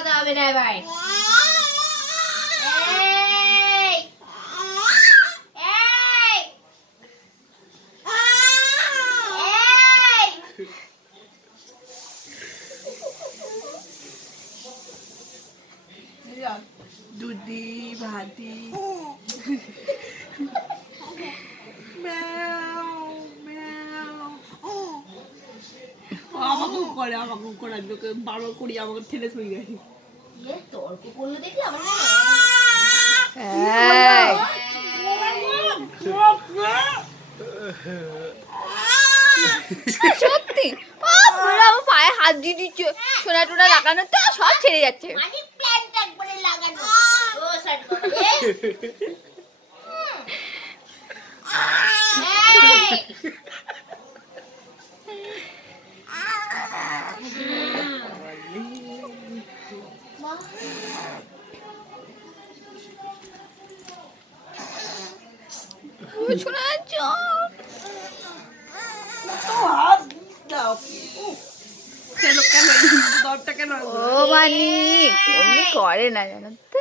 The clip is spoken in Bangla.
কথা হবে না এবার। দুধি ভাতি আমাকেও করে বারবার করি আমাকে ঠেলে শুয়ে গেছে তর্ক করলো দেখি আমার সত্যি আমার পায়ে হাত দিয়ে দিচ্ছে সোনা টোনা লাগানো তো সব ছেড়ে যাচ্ছে শোনা যাচ্ছে ও মানিক অমনি করে না জানো তো